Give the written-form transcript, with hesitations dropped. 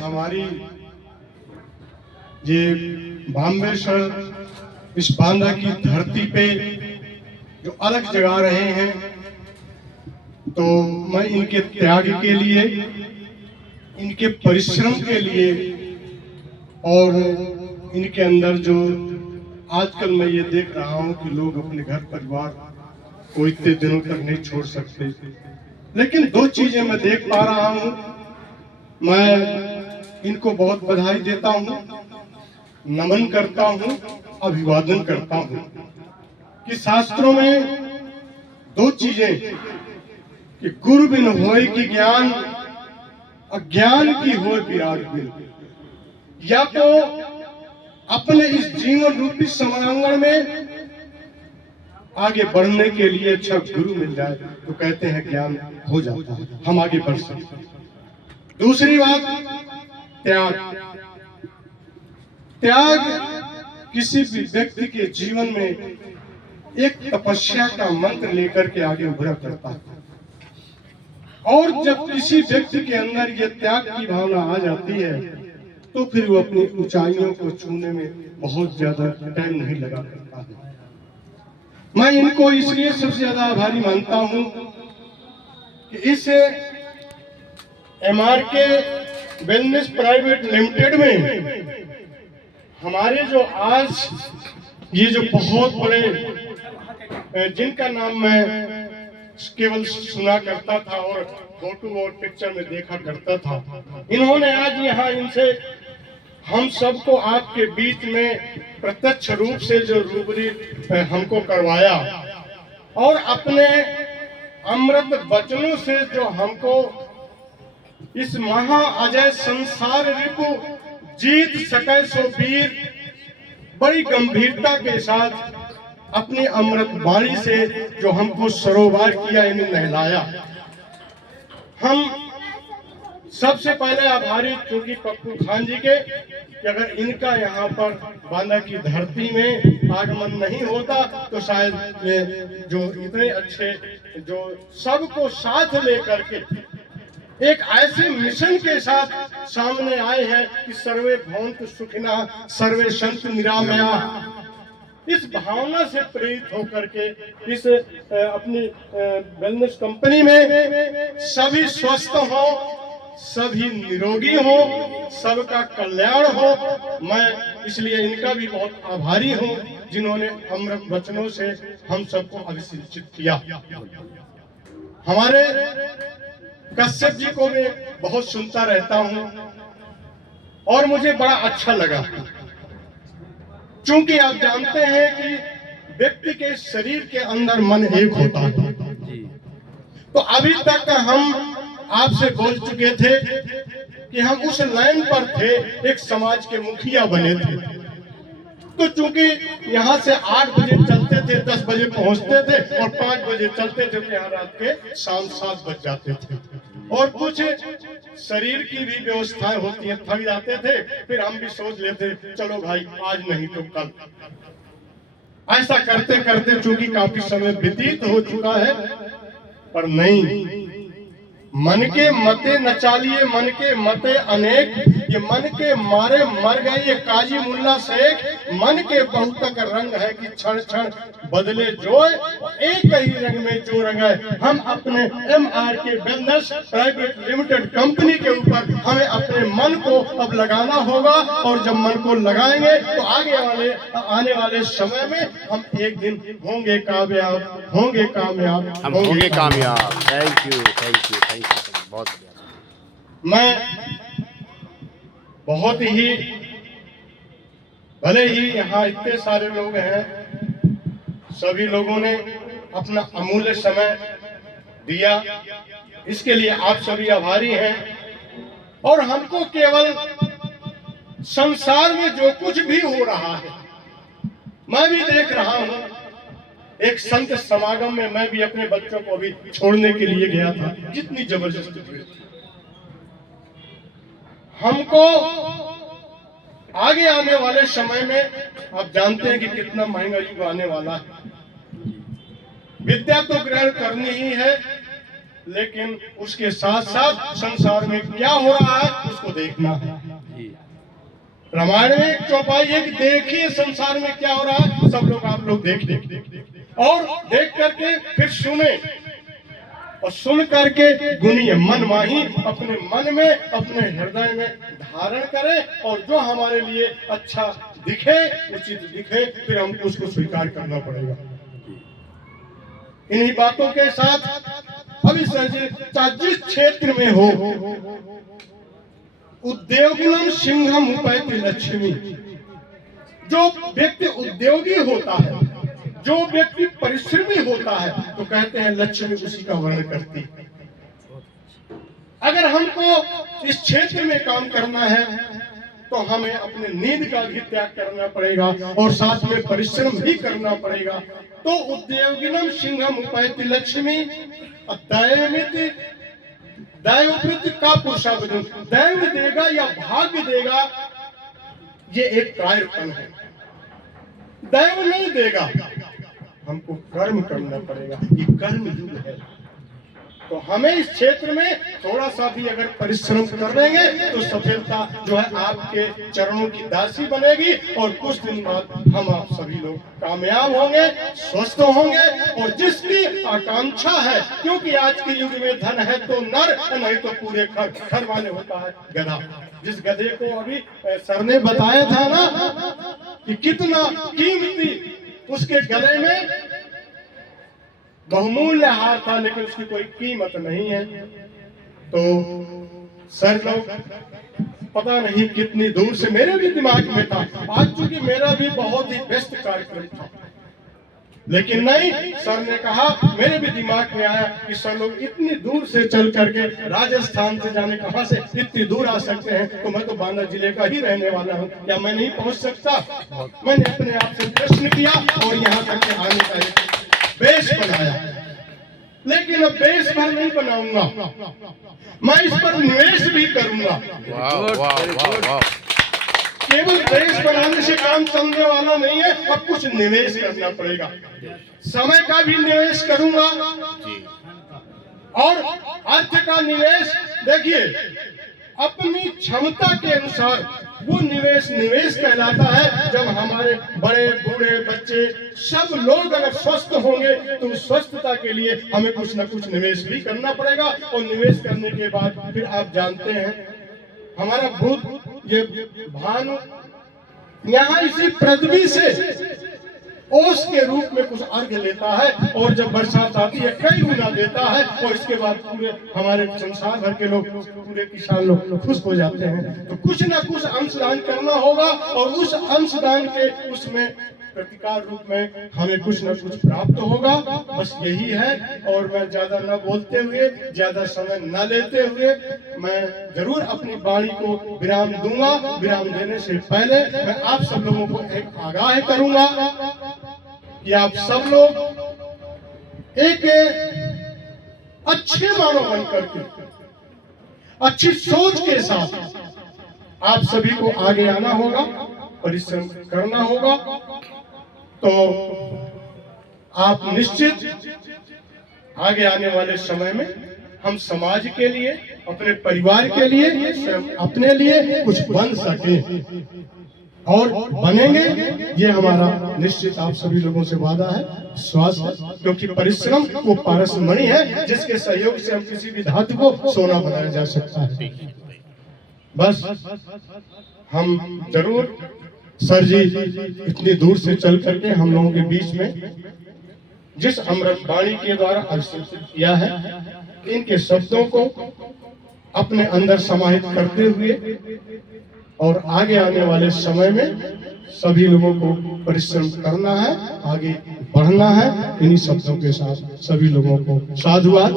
हमारी ये बाम्बेश्वर इस बांदा की धरती पे जो अलग जगा रहे हैं, तो मैं इनके त्याग के लिए, इनके परिश्रम के लिए और इनके अंदर जो आजकल मैं ये देख रहा हूँ कि लोग अपने घर परिवार को इतने दिनों तक नहीं छोड़ सकते, लेकिन दो चीजें मैं देख पा रहा हूँ। मैं इनको बहुत बधाई देता हूँ, नमन करता हूँ, अभिवादन करता हूँ कि शास्त्रों में दो चीजें कि गुरु बिन होय की ज्ञान, अज्ञान की होय विराट बिन। या तो अपने इस जीवन रूपी समांगण में आगे बढ़ने के लिए अच्छा गुरु मिल जाए तो कहते हैं ज्ञान हो जाता है, हम आगे बढ़ सकते हैं। दूसरी बात, त्याग। त्याग किसी भी व्यक्ति के जीवन में एक तपस्या का मंत्र लेकर के आगे उभरा करता है, और जब किसी व्यक्ति के अंदर ये त्याग की भावना आ जाती है तो फिर वो अपनी ऊंचाइयों को छूने में बहुत ज्यादा टाइम नहीं लगा करता है। मैं इनको इसलिए सबसे ज्यादा आभारी मानता हूं कि इस MRK वेलनेस प्राइवेट लिमिटेड में हमारे जो आज ये जो बहुत बड़े, जिनका नाम मैं केवल सुना करता था और फोटो और पिक्चर में देखा करता था, इन्होंने आज यहाँ इनसे हम सबको आपके बीच में प्रत्यक्ष रूप से जो रूबरी हमको करवाया और अपने अमृत वचनों से जो हमको इस महा अजय संसार रिपु जीत सके सो वीर, बड़ी गंभीरता के साथ अपनी अमृत वाणी से जो हमको सरोवर किया, इन्हें नहलाया। हम सबसे पहले आभारी चूंकि पप्पू खान जी के, कि अगर इनका यहाँ पर बांदा की धरती में आगमन नहीं होता तो शायद ये जो इतने अच्छे जो सबको साथ लेकर के एक ऐसे मिशन के साथ सामने आए हैं कि सर्वे भवन्तु सुखिनः सर्वे सन्तु निरामया, इस भावना से प्रेरित होकर के इस अपनी वेलनेस कंपनी में सभी स्वस्थ हो, सभी निरोगी हो, सबका कल्याण हो। मैं इसलिए इनका भी बहुत आभारी हूं जिन्होंने अमृत वचनों से हम सबको अभिषेचित किया। हमारे कश्यप जी को मैं बहुत सुनता रहता हूं और मुझे बड़ा अच्छा लगा, क्योंकि आप जानते हैं कि व्यक्ति के शरीर के अंदर मन एक होता है। तो अभी तक हम आपसे बोल चुके थे कि हम उस लाइन पर थे, एक समाज के मुखिया बने थे। तो चूंकि यहाँ से 8 बजे चलते थे, 10 बजे पहुंचते थे और 5 बजे चलते थे, तो यहाँ रात के शाम 7 बज जाते थे और कुछ शरीर की भी व्यवस्थाएं होती है, थक जाते थे। फिर हम भी सोच लेते चलो भाई आज नहीं तो कल। ऐसा करते करते चूंकि काफी समय व्यतीत हो चुका है, पर नहीं, मन के मते नचालिए मन के मते अनेक, ये मन के मारे मर गए ये काजी मुल्ला शेख। मन के बहुतक रंग है कि क्षण क्षण बदले जोय, एक ही रंग में जो रंगाए। हम अपने MRK wellness private limited company के ऊपर हमें अपने मन को अब लगाना होगा, और जब मन को लगाएंगे तो आने वाले समय में हम एक दिन होंगे कामयाब, होंगे कामयाब, हम होंगे कामयाब। Thank you, thank you, thank you, बहुत बढ़िया। मैं बहुत ही, भले ही यहाँ इतने सारे लोग हैं, सभी लोगों ने अपना अमूल्य समय दिया, इसके लिए आप सभी आभारी हैं। और हमको केवल संसार में जो कुछ भी हो रहा है, मैं भी देख रहा हूं। एक संत समागम में मैं भी अपने बच्चों को भी छोड़ने के लिए गया था, जितनी जबरदस्ती हुई। हमको आगे आने वाले समय में आप जानते हैं कि कितना महंगा युग आने वाला है। विद्या तो ग्रहण करनी ही है, लेकिन उसके साथ साथ संसार में क्या हो रहा है उसको देखना है। जी रामायण में एक चौपाई है कि देखिए संसार में क्या हो रहा है, सब लोग आप लोग देख और देख करके फिर सुने और सुन करके गुनिए, मन माही अपने मन में अपने हृदय में धारण करें और जो हमारे लिए अच्छा दिखे, उचित दिखे, फिर हमको उसको स्वीकार करना पड़ेगा। इन्हीं बातों के साथ अभी जिस क्षेत्र में हो, उद्योगिनम सिंहम उपैति लक्ष्मी, जो व्यक्ति उद्योगी होता है, जो व्यक्ति परिश्रमी होता है, तो कहते हैं लक्ष्मी उसी का वर्णन करती है। अगर हमको इस क्षेत्र में काम करना है तो हमें अपने नींद का भी त्याग करना पड़ेगा और साथ में परिश्रम भी करना पड़ेगा। तो उद्योगिनम सिंहम उपैति लक्ष्मी, दैववृत्ति का पुरुषावधि, दैव देगा या भाग्य देगा, ये एक प्रायपन है। दैव नहीं देगा, हमको कर्म करना पड़ेगा, ये कर्म युग है। तो हमें इस क्षेत्र में थोड़ा सा भी अगर परिश्रम कर देंगे तो सफलता जो है आपके चरणों की दासी बनेगी और कुछ दिन बाद हम आप सभी लोग कामयाब होंगे, स्वस्थ होंगे। और जिसकी आकांक्षा है, क्योंकि आज के युग में धन है तो नर, नहीं तो पूरे घर वाले होता है गधा। जिस गधे को अभी सर ने बताया था ना कि कितना कीमती उसके गले में बहुमूल्य हार था, लेकिन उसकी कोई कीमत नहीं है। तो सर लोग पता नहीं कितनी दूर से, मेरे भी दिमाग में था, आज चूंकि मेरा भी बहुत ही व्यस्त कार्यक्रम था, लेकिन नहीं, सर ने कहा, मेरे भी दिमाग में आया कि सर लोग इतनी दूर से चल करके राजस्थान से जाने, कहां से इतनी दूर आ सकते हैं, तो मैं तो बांदा जिले का ही रहने वाला हूं, क्या मैं नहीं पहुंच सकता? मैंने अपने आप से प्रश्न किया और यहाँ तक के आने का एक बेस बनाया। लेकिन अब बेस भर नहीं बनाऊंगा, मैं इस पर निवेश भी करूंगा। केवल बेस बनाने से काम चलने वाला नहीं है, अब कुछ निवेश करना पड़ेगा। समय का भी निवेश करूंगा और अर्थ का निवेश। देखिए, अपनी क्षमता के अनुसार वो निवेश कहलाता है। जब हमारे बड़े बूढ़े बच्चे सब लोग अगर स्वस्थ होंगे तो स्वस्थता के लिए हमें कुछ न कुछ निवेश भी करना पड़ेगा। और निवेश करने के बाद फिर आप जानते हैं, हमारा भूत ये भानु यहाँ इसी पृथ्वी से ओस के रूप में कुछ अर्घ लेता है और जब बरसात आती है कई गुना देता है और इसके बाद पूरे हमारे संसार भर के लोग, पूरे किसान लोग खुश हो जाते हैं। तो कुछ ना कुछ अंशदान करना होगा और उस अंशदान के उसमें प्रतिकार रूप में हमें कुछ न कुछ प्राप्त होगा। बस यही है। और मैं ज्यादा न बोलते हुए, ज्यादा समय न लेते हुए मैं जरूर अपनी वाणी को विराम दूंगा। विराम देने से पहले मैं आप सब लोगों को एक आगाह करूंगा कि आप सब लोग एक अच्छे मानव बनकर के, अच्छी सोच के साथ आप सभी को आगे आना होगा, परिश्रम करना होगा। तो आप निश्चित आगे आने वाले समय में हम समाज के लिए, अपने परिवार के लिए, अपने लिए कुछ बन सके और बनेंगे, ये हमारा निश्चित आप सभी लोगों से वादा है, विश्वास है। क्योंकि परिश्रम वो पारस मणि है जिसके सहयोग से हम किसी भी धातु को सोना बनाया जा सकता है। बस हम जरूर सर जी इतनी दूर से चल करके हम लोगों के बीच में जिस अमृत वाणी के द्वारा अभिषेक किया है, इनके शब्दों को अपने अंदर समाहित करते हुए और आगे आने वाले समय में सभी लोगों को परिश्रम करना है, आगे बढ़ना है। इन्हीं शब्दों के साथ सभी लोगों को साधुवाद।